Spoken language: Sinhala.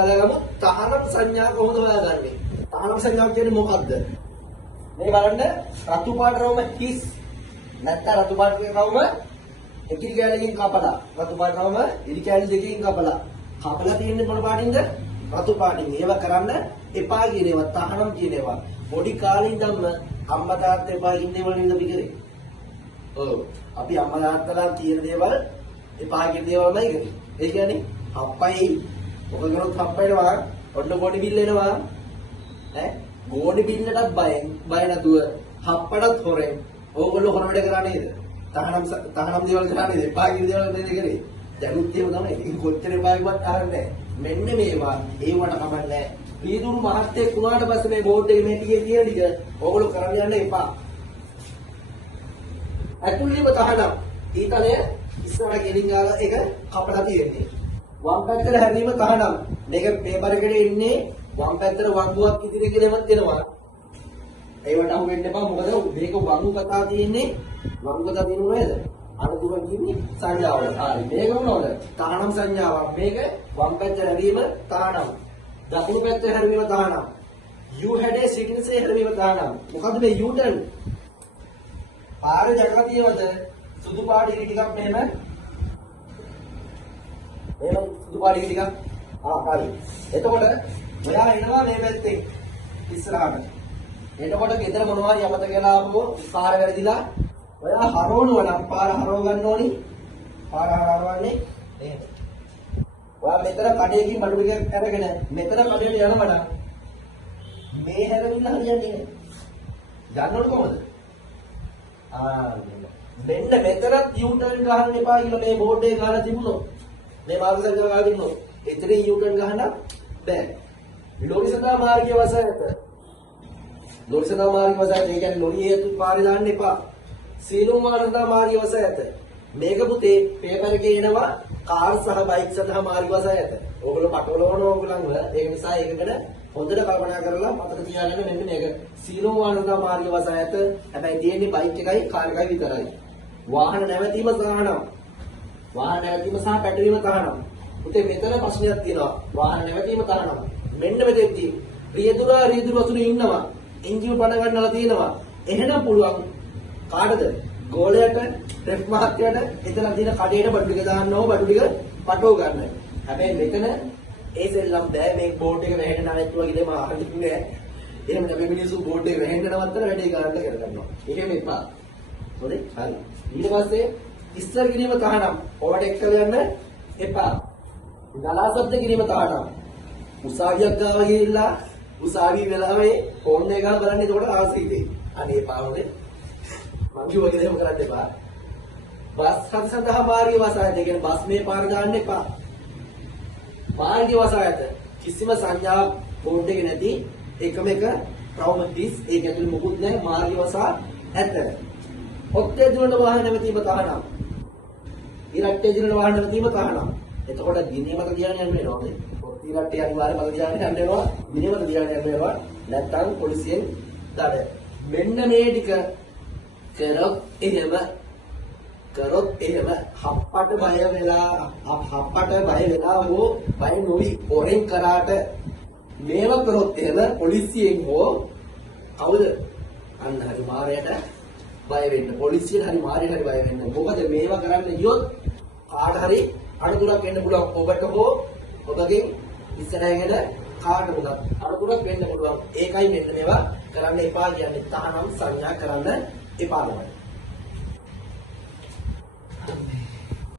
බලගමු තහනම් සංඥා කොහොමද හොයාගන්නේ? තහනම් සංඥාව කියන්නේ මොකද්ද? මේ බලන්න රතු පාට රවුම හිස්. නැත්නම් රතු පාට රවුම ඉකිලි කැලකින් කපලා. රතු පාට රවුම ඉකිලි කැලි දෙකකින් කපලා. කපලා තියෙන්නේ මොන පාටින්ද? රතු පාටින්. ඒව කරන්න එපා කියන ඒවා තහනම් කියන ඒවා. පොඩි කාලේ ඉඳන්ම අම්මා තාත්තා එපා ඉන්නේ වල නේද අපි කරේ? ඔව්. අපි අම්මා තාත්තලා කියන දේවල් එපා කියන දේවල්මයි කරේ. ඒ කියන්නේ අප්පයි ඔක කරොත් අප්පයිනවා ඔන්න බොඩි බිල් එනවා. ඈ බොඩි බිල්ලටත් බය නැතුව හප්පටත් හොරෙන් ඕගොල්ලෝ හොර වැඩ කරා නේද? තහනම් දේවල් කරා නේද? එපා කියන දේවල් නේද කරේ? දැනුත් එහෙම තමයි. ඉතින් කොච්චර එපා කිව්වත් අහන්නේ නැහැ. මෙන්න මේවා ඒවට කමන්නේ. පීදුරු මහත්තයෙක් වුණාට පස්සේ මේ බෝඩ් එකේ මේ ටිකේ කියන ටික ඕගොල්ලෝ කරන්න යන්න එපා. අතුල්ලිම තහනම් ඊතලය ඉස්සරහ ගෙලින් ගාලා එක කපලා තියෙන්නේ. වම් පැත්තට හැරීම තහනම්. මේක පේපර් එකට එන්නේ වම් පැත්තට වංගුවක් ඉදිරියට ගෙලෙමත් දෙනවා. ඒවට අහු වෙන්න එපා. මොකද මේක වංගු කතා තියෙන්නේ වංගු කතා තියෙන්නේ නේද? අනුදුර කියන්නේ සංඥාවල. හරි. මේක මොනවද? තහනම් සංඥාවක්. මේක වම් පැත්තට හැරීම තහනම්. දකුණු පැත්තට හැරීම තහනම්. U had a signature හැරීම තහනම්. මොකද්ද මේ U turn? පාරේ දැකලා තියෙනවද? සුදු පාට ඉරි ටිකක් මෙහෙම. එහෙනම් සුදු පාට ඉරි ටිකක්. හරි. එතකොට ඔයා එනවා මේ පැත්තෙන් ඉස්සරහට. එතකොට ගෙදර මොනවා හරි අමතක වෙලා ආවෝ පාර වැරදිලා ඔයා හරවනවා නම් පාර හරව ගන්න ඕනි. පාර හරවන්නේ එහෙම. ඔයා මෙතන කඩේකින් බඩු ටිකක් අරගෙන මෙතන කඩේට යනවා නම් මේ හැරෙන්න හරියන්නේ නැහැ. දන්නවද කොහොමද? මෙන්න මෙතනත් U-turn ගහන්න එපා කියලා මේ බෝඩ් එකේ ගහලා තිබුණොත් මේ මාර්ගසංකල්ප ගහලා තිබුණොත් එතනින් U-turn ගහන්න බෑ. ලෝරිසදා මාර්ගය වසයත. ලෝරිසදා මාර්ගය වසයත ඒ කියන්නේ ලෝරිය හේතු පාරේ දාන්න එපා. සීලුම් මාර්ගදා මාර්ගය වසයත. මේක පුතේ පේපර් එකේ එනවා කාර් සහ බයික් සඳහා මාර්ග වසයත. ඕගොල්ලෝ පටවලවන ඕගොල්ලන්ව ඒක නිසා ඒකකට හොඳට කල්පනා කරලා මතක තියාගන්න මෙන්න මේක. සීලුම් මාර්ගදා මාර්ගය වසයත. හැබැයි තියෙන්නේ බයික් එකයි කාර් එකයි විතරයි. වාහන නැවතීම තහනම්. වාහන නැවතීම සහ පැටවීම තහනම්. පුතේ මෙතන ප්‍රශ්නයක් තියෙනවා. වාහන නැවතීම තහනම්. මෙන්න මෙතෙන්දී රියදුරා රියදුරු වතුනේ ඉන්නවා. එන්ජින් පණ ගන්නලා තියෙනවා. එහෙනම් පුළුවන් කාටද? ගෝලයට, රෙෆ් මහත්තයාට එතන තියෙන කඩේට බඩු ටික දාන්න ඕන බඩු ටික පටව ගන්න. හැබැයි මෙතන ඒ සෙල්ලම් බෑ මේ බෝඩ් එක වැහෙන්න නැවතුවා කියලා මම අහන්නේ නෑ. එහෙම නැත්නම් මිනිස්සු බෝඩ් එක වැහෙන්න නවත්තලා වැඩේ ගන්න කරගන්නවා. ඒකෙම එපා. හොඳයි? හරි. ඊට පස්සේ ඉස්සර කිරීම තහනම්. ඔයාලට එක්කල යන්න එපා. නලා ශබ්ද කිරීම තහනම්. උසාවියක් ගාව ගිහිල්ලා උසාවිය වෙලාවේ ෆෝන් එක ගාලා බලන්න එතකොට ආසීතේ. අනේ පාවනේ. මං කිව්වා කියලා එහෙම කරන්න එපා. බස් හද සඳහා මාර්ගය වසායත. ඒ කියන්නේ බස් මේ පාර දාන්න එපා. මාර්ගය වසායත. කිසිම සංඥා බෝඩ් එකේ නැති එකම එක ප්‍රවෘත්තිස් ඒක ඇතුළේ මොකුත් නැහැ මාර්ගය වසා ඇත. ඔක්තේ දුරන වාහන නැවතීම තහනම්. ඉරට්ටේ දුරන වාහන නැවතීම තහනම්. එතකොට දිනේ මත තියාගෙන යන්න වෙනවද? ඉරට්ටේ අනිවාර්ය මත තියාගෙන යන්න වෙනවා. දිනේ මත තියාගෙන යන්න වෙනවා. නැත්තම් පොලිසියෙන් දඩ. මෙන්න මේ ටික කරොත් එහෙම හප්පට බය වෙලා හෝ බය නොවි ඔරෙන් කරාට මේව කරොත් එහෙම පොලිසියෙන් හෝ කවුද අන්න හරි මාරයට බය වෙන්න පොලිසියෙන් හරි මාරයට හරි බය වෙන්න මොකද මේවා කරන්න ගියොත් කාට හරි අනුතුරක් වෙන්න පුළුවන් ඔබට හෝ ඔබගේ ඉස්සරහගෙන කාට උනත් අනුතුරක් වෙන්න පුළුවන් ඒකයි මෙන්න මේවා කරන්න එපා කියන්නේ තහනම් සංඥා කරන්න එපා නේද